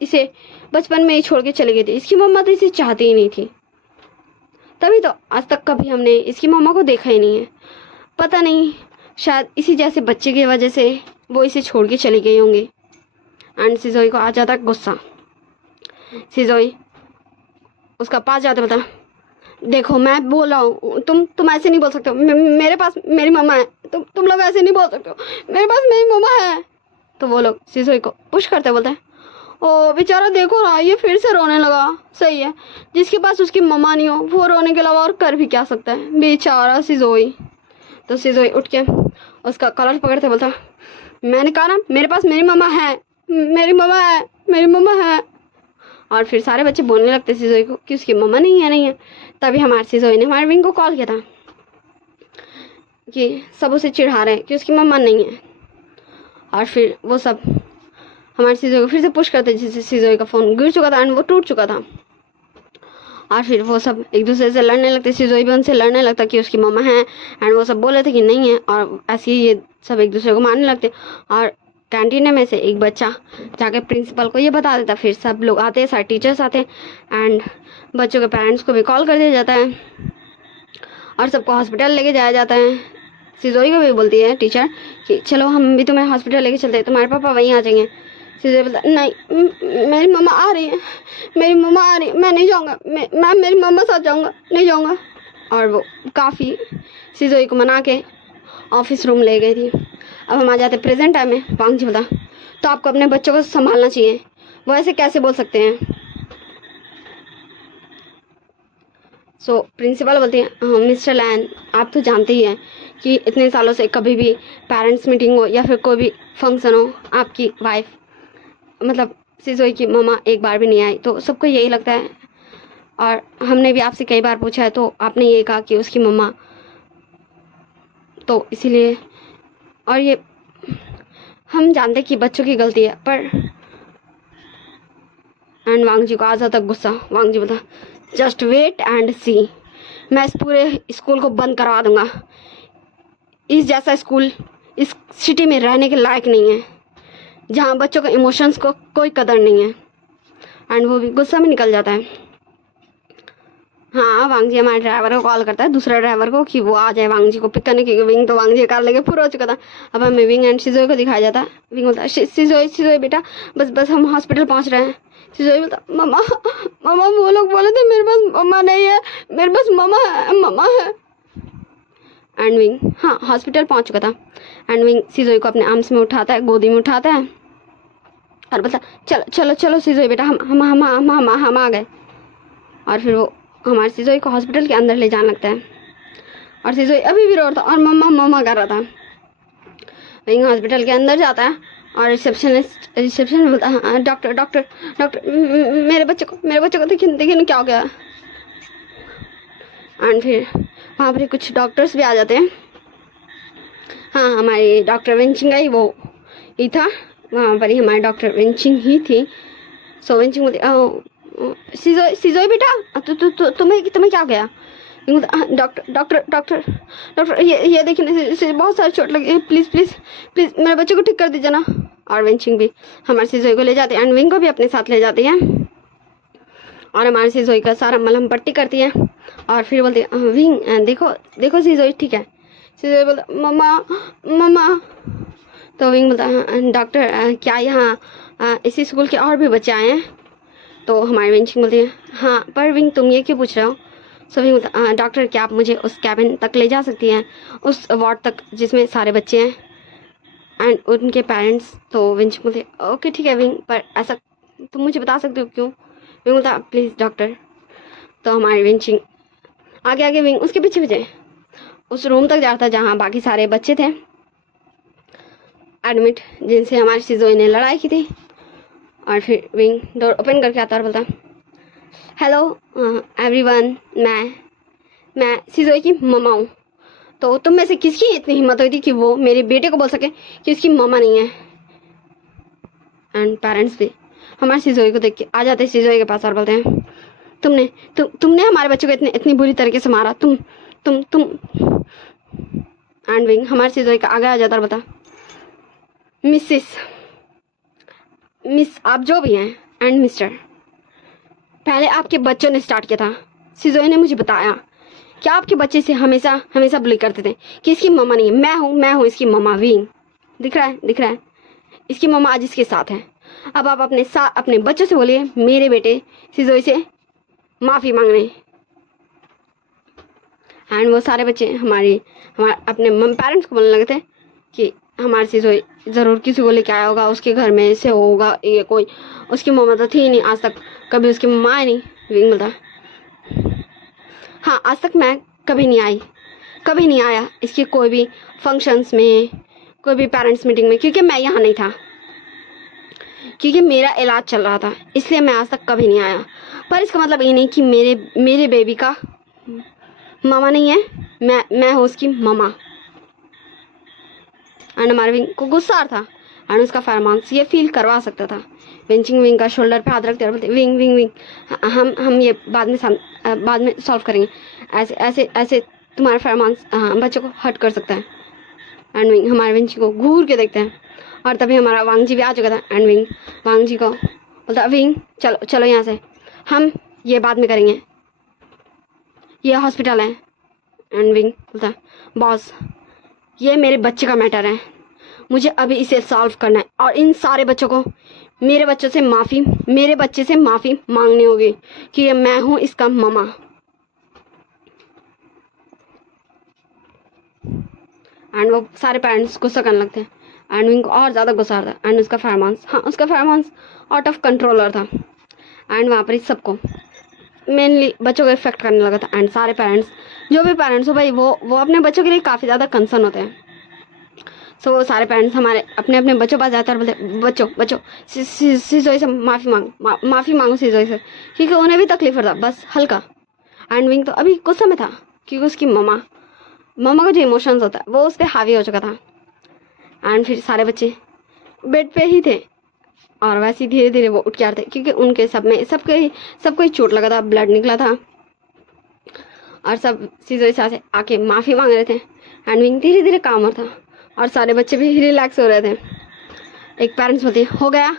इसे बचपन में ही छोड़ के चली गई थी। इसकी मम्मा तो इसे चाहती ही नहीं थी, तभी तो आज तक कभी हमने इसकी मम्मा को देखा ही नहीं है। पता नहीं शायद इसी जैसे बच्चे की वजह से वो इसे छोड़ के चली गई होंगी। एंड सिजोई को आ जाता गुस्सा। सिजोई उसका पास जाते बता देखो मैं बोल रहा हूँ तुम ऐसे नहीं बोल सकते हो, मेरे पास मेरी मम्मा है, तुम लोग ऐसे नहीं बोल सकते हो, मेरे पास मेरी मम्मा है। तो वो लोग सिजोई को पुश करते बोलते हैं ओ बेचारा देखो ना ये फिर से रोने लगा। सही है, जिसके पास उसकी मम्मा नहीं हो वो रोने के अलावा और कर भी क्या सकता है बेचारा सिजोई। तो सिजोई उठ के उसका कॉलर पकड़ते बोलता मैंने कहा ना मेरे पास मेरी मम्मा है, मेरी मम्मा है, मेरी मम्मा है। और फिर सारे बच्चे बोलने लगते सिजोई को कि उसकी मम्मा नहीं है, नहीं है। तभी हमारे सिजोई ने हमारे विंग को कॉल किया था कि सब उसे चिढ़ा रहे हैं कि उसकी मम्मा नहीं है। और फिर वो सब हमारे सिजोई को फिर से पुश करते, जिससे सिजोई का फ़ोन गिर चुका था एंड वो टूट चुका था। और फिर वो सब एक दूसरे से लड़ने लगते, सिजोई भी उनसे लड़ने लगता कि उसकी मम्मा है एंड वो सब बोले थे कि नहीं है। और ऐसे ही ये सब एक दूसरे को मारने लगते। और कैंटीन में से एक बच्चा जाके प्रिंसिपल को ये बता देता। फिर सब लोग आते हैं, सारे टीचर्स आते हैं एंड बच्चों के पेरेंट्स को भी कॉल कर दिया जाता है और सबको हॉस्पिटल लेके जाया जाता है। सिजोई को भी बोलती है टीचर कि चलो हम भी तुम्हें हॉस्पिटल लेके चलते हैं, तुम्हारे पापा वहीं आ जाएंगे। सिजोई बोलता नहीं, मेरी मम्मा आ रही है, मेरी मम्मा आ रही है, मैं नहीं जाऊँगा, मैं मेरी मम्मा साथ जाऊँगा, नहीं जाऊँगा। और वो काफ़ी सिजोई को मना के ऑफिस रूम ले गई थी। अब हम आ जाते प्रेजेंट टाइम में। वांग जी बोला तो आपको अपने बच्चों को संभालना चाहिए, वो ऐसे कैसे बोल सकते हैं। सो प्रिंसिपल बोलती है हाँ मिस्टर लैन, आप तो जानते ही हैं कि इतने सालों से कभी भी पेरेंट्स मीटिंग हो या फिर कोई भी फंक्शन हो, आपकी वाइफ मतलब सिजोई की मम्मा एक बार भी नहीं आई, तो सबको यही लगता है। और हमने भी आपसे कई बार पूछा है तो आपने ये कहा कि उसकी मम्मा, तो इसीलिए। और ये हम जानते कि बच्चों की गलती है, पर एंड वांग जी को आ जाता गुस्सा। वांग जी बोला जस्ट वेट एंड सी, मैं इस पूरे स्कूल को बंद करवा दूंगा। इस जैसा स्कूल इस सिटी में रहने के लायक नहीं है, जहाँ बच्चों के इमोशंस को कोई कदर नहीं है। एंड वो भी गुस्सा में निकल जाता है। हाँ वांग जी हमारे ड्राइवर को कॉल करता है, दूसरा ड्राइवर को, कि वो आ जाए वांग जी को पिक करने की। विंग तो वांग जी कार लेके पूरा हो चुका था। अब हमें विंग एंड सिजोई को दिखाया जाता है। विंग बोलता है सिजोई सिजोई बेटा बस बस हम हॉस्पिटल पहुंच रहे हैं। सिजोई बोलता मम्मा मम्मा वो लोग बोले थे मेरे पास मम्मा नहीं है, मेरे पास मम्मा है, मम्मा है। एंड विंग हाँ हॉस्पिटल पहुंच चुका था। एंड विंग सिजोई को अपने आर्म्स में उठाता है, गोदी में उठाता है और बोलता चलो चलो चलो सिजोई बेटा हम आ गए। और फिर वो हमारे सिजोई को हॉस्पिटल के अंदर ले जाने लगता है। और सिजोई अभी भी रो रहा था और मम्मा मम्मा कर रहा था। विंग हॉस्पिटल के अंदर जाता है और रिसेप्शन में बोलता है डॉक्टर डॉक्टर डॉक्टर मेरे बच्चे को देखिए ना क्या हो गया। एंड फिर वहाँ पर कुछ डॉक्टर्स भी आ जाते हैं। हाँ हमारी डॉक्टर वेंचिंग ही वो ही था, वहाँ पर ही हमारी डॉक्टर वेंचिंग ही थी। सो वेंचिंग बोलती सिजोई बेटा तुम्हें क्या गया। डॉक्टर डॉक्टर डॉक्टर डॉक्टर ये देखिए ना इसे बहुत सारी चोट लगी है, प्लीज़ प्लीज़ प्लीज़ मेरे बच्चे को ठीक कर दीजिए ना। और वेंचिंग भी हमारे सिजोई को ले जाते हैं एंड विंग को भी अपने साथ ले जाती है और हमारे सिजोई का सारा मलहम पट्टी करती है। और फिर बोलती है विंग देखो देखो सिजोई ठीक है। सिजोई बोलता मम्मा मम्मा। तो विंग बोलता डॉक्टर क्या यहाँ इसी स्कूल के और भी बच्चे आए हैं। तो हमारी वेंचिंग बोलती है हाँ पर विंग तुम ये क्यों पूछ रहे हो। सो विंग बोलता डॉक्टर क्या आप मुझे उस कैबिन तक ले जा सकती हैं, उस वार्ड तक जिसमें सारे बच्चे हैं एंड उनके पेरेंट्स। तो वेंचिंग बोलती है ओके ठीक है विंग, पर ऐसा तुम मुझे बता सकते हो क्यों। विंग बोलता प्लीज़ डॉक्टर। तो हमारी वेंचिंग आगे आगे, विंग उसके पीछे पीछे उस रूम तक जाता जहाँ बाकी सारे बच्चे थे एडमिट, जिनसे हमारी सिजोई ने लड़ाई की थी। और फिर विंग डोर ओपन करके आता और बोलता हेलो एवरीवन, मैं सिजोई की मम्मा हूँ। तो तुम में से किसकी इतनी हिम्मत हुई थी कि वो मेरे बेटे को बोल सके कि उसकी मम्मा नहीं है। एंड पेरेंट्स भी हमारे सिजोई को देख के आ जाते हैं सिजोई के पास और बोलते हैं तुमने हमारे बच्चों को इतनी बुरी तरीके से मारा, तुम। एंड विंग हमारे सिजोई का आगे आ जाता और बता मिस आप जो भी हैं एंड मिस्टर, पहले आपके बच्चों ने स्टार्ट किया था। सिजोई ने मुझे बताया कि आपके बच्चे से हमेशा बुली करते थे कि इसकी मम्मा नहीं है। मैं हूँ इसकी मम्मा। विंग दिख रहा है इसकी मम्मा आज इसके साथ है। अब आप अपने बच्चों से बोलिए मेरे बेटे सिजोई से माफ़ी मांगने। एंड वो सारे बच्चे हमारे अपने पेरेंट्स को बोलने लगे थे कि हमारे सिजोई ज़रूर किसी को लेके आया होगा, उसके घर में से होगा ये कोई, उसकी मम्मा तो थी नहीं आज तक, कभी उसकी मम्मा आई नहीं। विंग बोलता हाँ आज तक मैं कभी नहीं आया इसके कोई भी फंक्शंस में, कोई भी पेरेंट्स मीटिंग में, क्योंकि मैं यहाँ नहीं था, क्योंकि मेरा इलाज चल रहा था, इसलिए मैं आज तक कभी नहीं आया। पर इसका मतलब ये नहीं कि मेरे बेबी का मामा नहीं है, मैं हूँ उसकी मामा। एंड हमारे विंग को गुस्सा आ रहा था एंड उसका फरमांस ये फील करवा सकता था। विंचिंग विंग का शोल्डर पे हाथ रखते और बोलते विंग विंग विंग, हम ये बाद में सॉल्व करेंगे। ऐसे ऐसे ऐसे तुम्हारा फरमांस बच्चों को हर्ट कर सकता है। एंड विंग हमारे विंची को घूर के देखते हैं और तभी हमारा वांग जी भी आ चुका था। एंड विंग वांग जी को बोलता विंग चलो चलो यहाँ से, हम ये बाद में करेंगे, ये हॉस्पिटल है। एंड विंग बोलता बॉस ये मेरे बच्चे का मैटर है, मुझे अभी इसे सॉल्व करना है और इन सारे बच्चों को मेरे बच्चे से माफ़ी मांगनी होगी कि मैं हूँ इसका मामा। एंड वो सारे पेरेंट्स गुस्सा करने लगते हैं एंड विंग को और ज़्यादा गुस्सा आता है। एंड उसका फरमांस आउट ऑफ कंट्रोलर था एंड वहाँ पर सबको मेनली बच्चों को इफेक्ट करने लगा था। एंड सारे पेरेंट्स, जो भी पेरेंट्स हो भाई, वो अपने बच्चों के लिए काफ़ी ज़्यादा कंसर्न होते हैं। सो वो सारे पेरेंट्स हमारे अपने अपने बच्चों पास जाते हैं और बोलते बच्चों सिजोई से माफ़ी मांगो सिजोई से, क्योंकि उन्हें भी तकलीफ होता बस हल्का। एंड विंग तो अभी गुस्सा में था क्योंकि उसकी मम्मा का जो इमोशंस होता है वो उस पर हावी हो चुका था। एंड फिर सारे बच्चे बेड पे ही थे और वैसे ही धीरे धीरे वो उठ के आ रहे थे, क्योंकि उनके सबको ही चोट लगा था, ब्लड निकला था और सब सिजोई से आके माफ़ी मांग रहे थे। एंड विंग धीरे धीरे काम हो रहा था और सारे बच्चे भी रिलैक्स हो रहे थे। एक पेरेंट्स बोलते हो गया,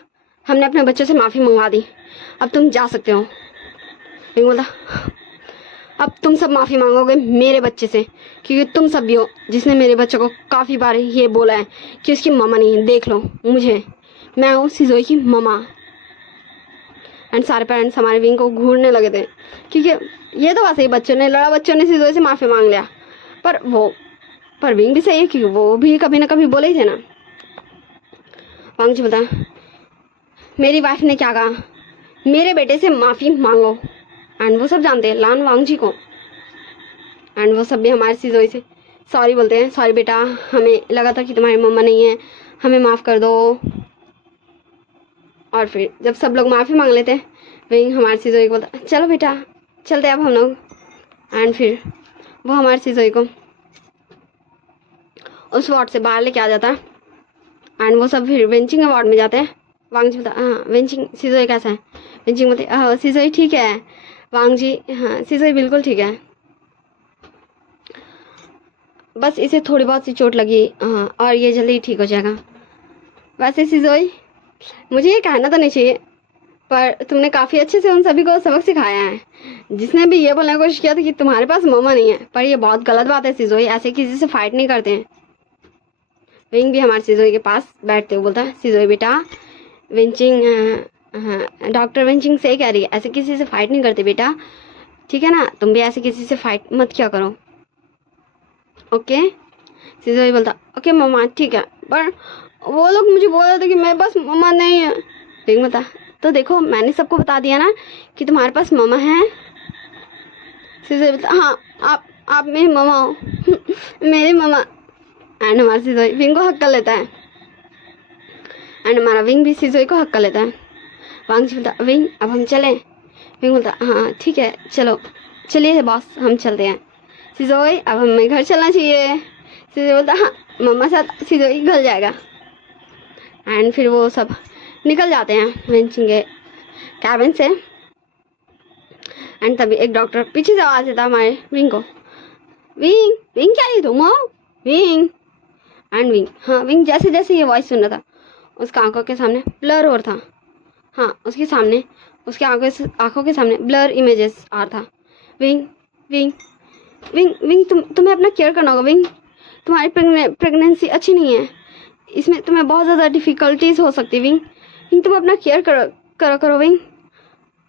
हमने अपने बच्चों से माफ़ी मंगवा दी, अब तुम जा सकते हो। विंग बोलता अब तुम सब माफ़ी मांगोगे मेरे बच्चे से, क्योंकि तुम सब भी हो जिसने मेरे बच्चों को काफ़ी बार ये बोला है कि उसकी मामा नहीं है, देख लो मुझे, मैं हूँ सिजोई की मामा। एंड सारे पेरेंट्स हमारे विंग को घूरने लगे थे, क्योंकि ये तो वैसे ही बच्चों ने सिजोई से माफ़ी मांग लिया, पर विंग भी सही है क्योंकि वो भी कभी ना कभी बोले ही थे ना। वांग जी बता मेरी वाइफ ने क्या कहा, मेरे बेटे से माफ़ी मांगो। एंड वो सब जानते हैं लान वांग जी को। एंड वो सब भी हमारे सिजोई से सॉरी बोलते हैं, सॉरी बेटा, हमें लगा था कि तुम्हारी मम्मा नहीं है, हमें माफ़ कर दो। और फिर जब सब लोग माफ़ी मांग लेते हैं, विंग हमारे सिजोई को बोलता चलो बेटा चलते अब हम लोग। एंड फिर वो हमारे सिजोई को उस वार्ड से बाहर लेके आ जाता है। एंड वो सब फिर वेंचिंग के वार्ड में जाते हैं। वांग जी बोलता हाँ वेंचिंग सिजोई कैसा है। वेंचिंग बोलते सिजोई ठीक है। वांग जी हाँ सिजोई बिल्कुल ठीक है, बस इसे थोड़ी बहुत सी चोट लगी और ये जल्दी ठीक हो जाएगा। वैसे सिजोई मुझे ये कहना तो नहीं चाहिए, पर तुमने काफ़ी अच्छे से उन सभी को सबक सिखाया है। जिसने भी ये बोलने की कोशिश किया था कि तुम्हारे पास मम्मा नहीं है, पर ये बहुत गलत बात है सिजोई, ऐसे किसी से फाइट नहीं करते हैं। विंग भी हमारे सिजोई के पास बैठते हुए बोलता है सिजोई बेटा, विंचिंग हाँ डॉक्टर विंचिंग सही कह रही है, ऐसे किसी से फाइट नहीं करते बेटा, ठीक है ना, तुम भी ऐसे किसी से फाइट मत किया करो, ओके। सिजोई बोलता ओके मम्मा ठीक है, पर वो लोग मुझे बोल रहे थे कि मेरे पास मम्मा नहीं है। विंग बोलता तो देखो मैंने सबको बता दिया ना कि तुम्हारे पास मम्मा है। सिजोई बोलता हाँ आप मेरी मम्मा हो मेरी मम्मा। एंड हमारा सिजोई विंग को हक कर लेता है एंड हमारा विंग भी सिजोई को हक कर लेता है। वांग जी बोलता विंग अब हम चलें। विंग बोलता हाँ ठीक है चलो, चलिए बॉस हम चलते हैं। सिजोई अब हमें घर चलना चाहिए। सिजोई बोलता हाँ मम्मा साथ सिजोई घर जाएगा। एंड फिर वो सब निकल जाते हैं वेंचिंग के कैबिन से। एंड तभी एक डॉक्टर पीछे से आवाज़ देता हमारे विंग को, विंग विंग क्या ये तुम हो विंग। एंड विंग हाँ विंग जैसे जैसे ये वॉइस सुन रहा था उसका आंखों के सामने ब्लर हो रहा था, हाँ उसके आंखों के सामने ब्लर इमेजेस आ रहा था। विंग विंग विंग विंग तुम्हें अपना केयर करना होगा विंग, तुम्हारी प्रेगनेंसी अच्छी नहीं है, इसमें तुम्हें बहुत ज़्यादा डिफ़िकल्टीज हो सकती है विंग, विंग तुम अपना केयर करो विंग।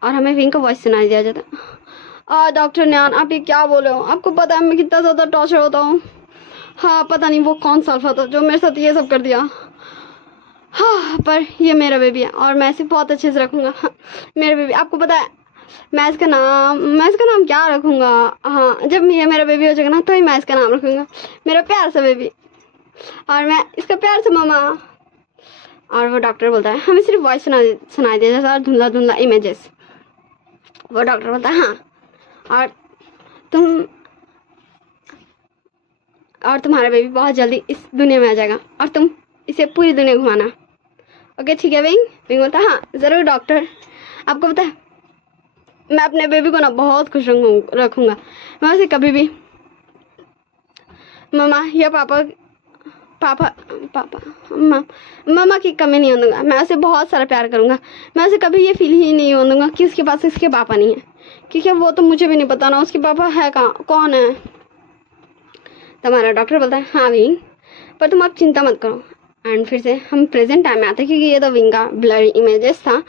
और हमें विंग का वॉइस सुनाई दिया जाता डॉक्टर न्यान आप ये क्या बोले हो, आपको पता है मैं कितना ज़्यादा टॉर्चर होता हूँ। हाँ पता नहीं वो कौन सा अल्फा था जो मेरे साथ ये सब कर दिया, हाँ पर ये मेरा बेबी है और मैं इसे बहुत अच्छे से रखूँगा। हाँ, मेरा बेबी आपको पता है मैं इसका नाम क्या रखूँगा, हाँ जब ये मेरा बेबी हो जाएगा ना तो ही मैं इसका नाम रखूँगा, मेरा प्यार सा बेबी। और मैं इसका प्यार से मम्मा। और वो डॉक्टर बोलता है हमें सिर्फ वॉइस सुनाई दे जैसा, और धुंधला धुंधला इमेजेस। वो डॉक्टर बोलता है हाँ, और तुम और तुम्हारा बेबी बहुत जल्दी इस दुनिया में आ जाएगा, और तुम इसे पूरी दुनिया घुमाना। ओके ठीक है विंग। विंग बोलता है हाँ ज़रूर डॉक्टर। आपको पता है मैं अपने बेबी को ना बहुत खुश रखूँगा। मैं उसे कभी भी मम्मा या पापा पापा पापा मम्मा की कमी नहीं होने दूंगा। मैं उसे बहुत सारा प्यार करूँगा। मैं उसे कभी ये फील ही नहीं होने दूंगा कि उसके पास उसके पापा नहीं है, क्योंकि वो तो मुझे भी नहीं पता ना उसके पापा है कहाँ, कौन है। तुम्हारा डॉक्टर बोलता है हाँ विंग, पर तुम अब चिंता मत करो। एंड फिर से हम प्रेजेंट टाइम में आते हैं, क्योंकि ये तो विंग का ब्लरी इमेजेस था।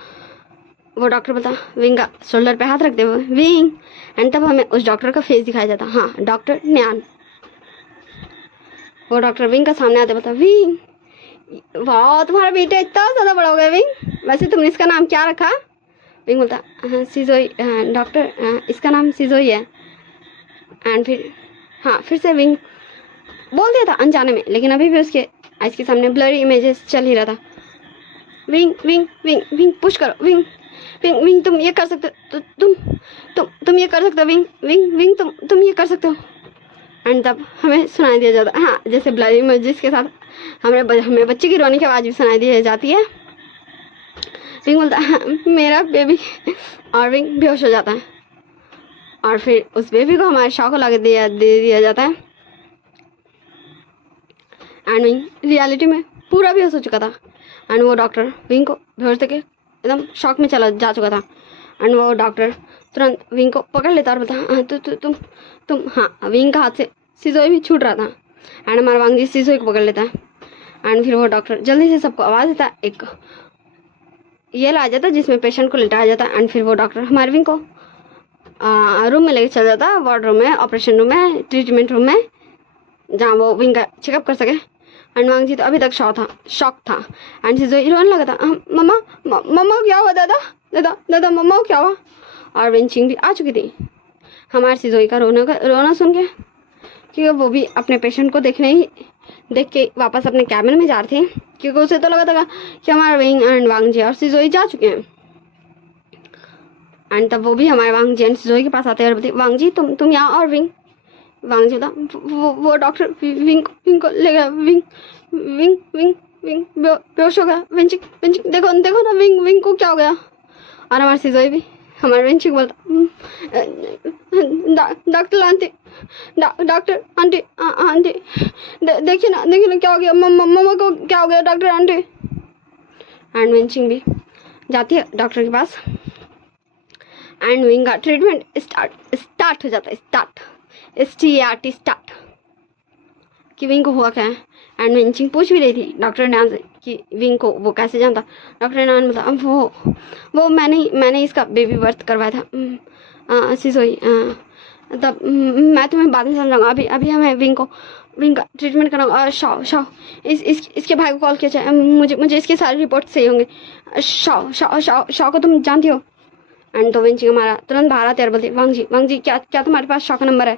वो डॉक्टर बोलता विंग का शोल्डर पे हाथ रखते हुए विंग। एंड तब हमें उस डॉक्टर का फेस दिखाया जाता, हाँ डॉक्टर न्यान। वो डॉक्टर विंग का सामने आते बोलता विंग वाह तुम्हारा बेटा इतना ज़्यादा बड़ा हो गया विंग, वैसे तुमने इसका नाम क्या रखा। विंग बोलता सिजोई। डॉक्टर इसका नाम सिजोई है। एंड फिर हाँ फिर से विंग बोल दिया था अनजाने में, लेकिन अभी भी उसके आइस के सामने ब्लरी इमेजेस चल ही रहा था। Wing wing wing wing push करो विंग विंग विंग तुम ये कर सकते हो, तुम ये कर सकते हो विंग विंग विंग तुम ये कर सकते हो। एंड तब हमें सुनाई दिया जाता हाँ जैसे ब्लरी इमेजेस के साथ हमें बच्चे की रोने की आवाज़ भी सुनाई दी जाती है। विंग बोलता हाँ मेरा बेबी, और विंग बेहोश हो जाता है। और फिर उस बेबी को हमारे शॉक को लगा दे दिया जाता है। एंड विंग रियलिटी में पूरा बेहोश हो चुका था। एंड वो डॉक्टर विंग को बेहोश देके एकदम शॉक में चला जा चुका था। एंड वो डॉक्टर तुरंत विंग को पकड़ लेता और बोलता हाँ तुम हाँ विंग का हाथ से सिजोई भी छूट रहा था। एंड हमारा वांग जी सिजोई को पकड़ लेता है। एंड फिर वो डॉक्टर जल्दी से सबको आवाज़ देता है, एक ये ला जाता है जिसमें पेशेंट को लिटाया जाता है। एंड फिर वो डॉक्टर हमारे विंग को रूम में लेके चल जाता है, वार्ड रूम में, ऑपरेशन रूम में, ट्रीटमेंट रूम में, जहाँ वो विंग का चेकअप कर सके। एंड वांग जी तो अभी तक शॉक था। एंड सिजोई रोने लगा था मम्मा मम्मा क्या हुआ, दादा दादा दादा मम्मा को क्या हुआ। और विंचिंग भी आ चुकी थी हमारे सिजोई का रोना सुन के, क्योंकि वो भी अपने पेशेंट को देख के वापस अपने कैबिन में जा रही थी, क्योंकि उसे तो लगा था कि हमारे विंग एंड वांग जी और सिजोई जा चुके हैं। एंड तब वो भी हमारे वांग जी एंड सिजोई के पास आते हैं और बोलते वांग जी तुम यहाँ, और विंग। वांग जी होता वो डॉक्टर विंग को ले गया। विंग बेहोश हो गया। विंचिंग देखो ना विंग को क्या हो गया। और हमारे सिजोई भी हमारे विंचिंग बोलता डॉक्टर आंटी देखिए ना क्या हो गया, मम्मा को क्या हो गया डॉक्टर आंटी। एंड विंचिंग भी जाती है डॉक्टर के पास। एंड विंग का ट्रीटमेंट स्टार्ट हो जाता है, स्टार्ट कि विंग को हुआ क्या है। एंड विंचिंग पूछ भी रही थी डॉक्टर न्यान से कि विंग को वो कैसे जानता। डॉक्टर न्यान बोला वो मैंने इसका बेबी बर्थ करवाया था सिजोई। तब मैं तुम्हें बाद में समझाऊंगा, अभी हमें विंग का ट्रीटमेंट कराऊंगा। और शाओ इसके भाई को कॉल किया जाए, मुझे इसके सारे रिपोर्ट सही होंगे। शाओ को तुम जानती हो। एंड तो विंचिंग हमारा तुरंत बाहर आते और बोलते वांग जी क्या तुम्हारे पास शाओ का नंबर है।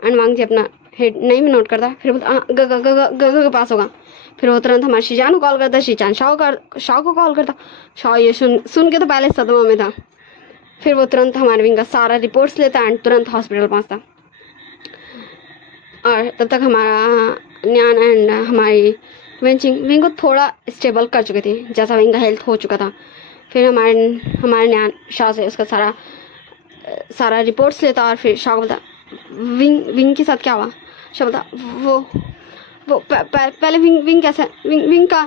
एंड वांग जी अपना हेड नहीं में नोट करता, फिर बोलता ग के पास होगा। फिर वो तुरंत हमारे शीजान को कॉल करता, शीजान शाओ को कॉल करता। शाओ ये सुन के तो पहले सदमा में था। फिर वो तुरंत हमारे विंग का सारा रिपोर्ट्स लेता एंड तुरंत हॉस्पिटल पहुंचता। और तब तक हमारा न्यान एंड हमारी विंग को थोड़ा स्टेबल कर चुके थे, जैसा विंग का हेल्थ हो चुका था। फिर हमारे न्यान शाह से उसका सारा रिपोर्ट्स लेता और फिर शाह को बोलता विंग के साथ क्या हुआ। शाह बोलता वो पहले विंग कैसे विंग का।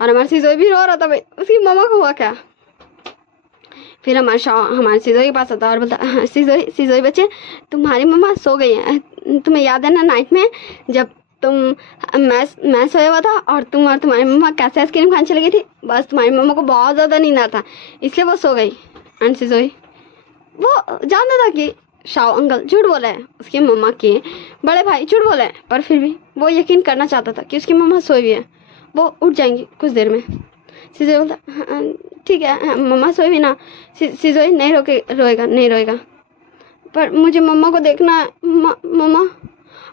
और हमारे सिजोई भी रो रहा था, भाई उसकी मम्मा को हुआ क्या। फिर हमारे सिजोई के पास आता और बोलता हाँ सिजोई बच्चे तुम्हारी मम्मा सो गई है। तुम्हें याद है ना नाइट में जब मैं सोया हुआ था और तुम्हारी मम्मा कैसे आइसक्रीम खाने चली गई थी। बस तुम्हारी मम्मा को बहुत ज़्यादा नींद आता था इसलिए वो सो गई। एंड सिजोई वो जानता था कि शाओ अंकल झूठ बोला है, उसकी मम्मा के बड़े भाई झूठ बोला है, पर फिर भी वो यकीन करना चाहता था कि उसकी मम्मा सोई हुई है, वो उठ जाएंगी कुछ देर में। सिजोई बोलता ठीक है मम्मा सोई भी ना। सिजोई नहीं रोएगा, पर मुझे मम्मा को देखना है। मम्मा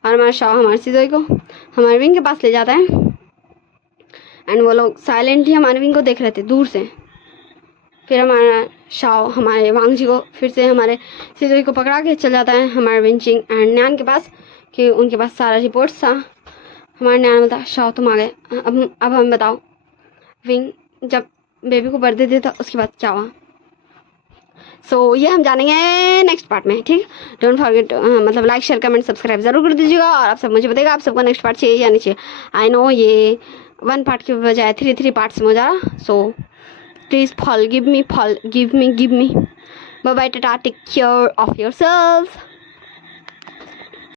और हमारा शाओ हमारे सिजोई को हमारे विंग के पास ले जाता है एंड वो लोग साइलेंटली हमारे विंग को देख रहे थे दूर से। फिर हमारा शाओ हमारे वांग जी को फिर से हमारे सिजोई को पकड़ा के चल जाता है हमारे विंचिंग एंड न्यान के पास, कि उनके पास सारा रिपोर्ट्स था। हमारे न्यान बोलता शाओ तुम आ गए, अब हमें बताओ विंग जब बेबी को बर्थडे दिया था उसके बाद क्या हुआ। सो ये हम जानेंगे नेक्स्ट पार्ट में, ठीक। डोंट फॉरगेट मतलब लाइक शेयर कमेंट सब्सक्राइब जरूर कर दीजिएगा। और आप सब मुझे बताइएगा आप सबको नेक्स्ट पार्ट चाहिए या नहीं चाहिए। आई नो ये 1 पार्ट की बजाय 3 पार्ट्स में हो जा रहा। So please give me. Bye bye, tata, take care of yourself.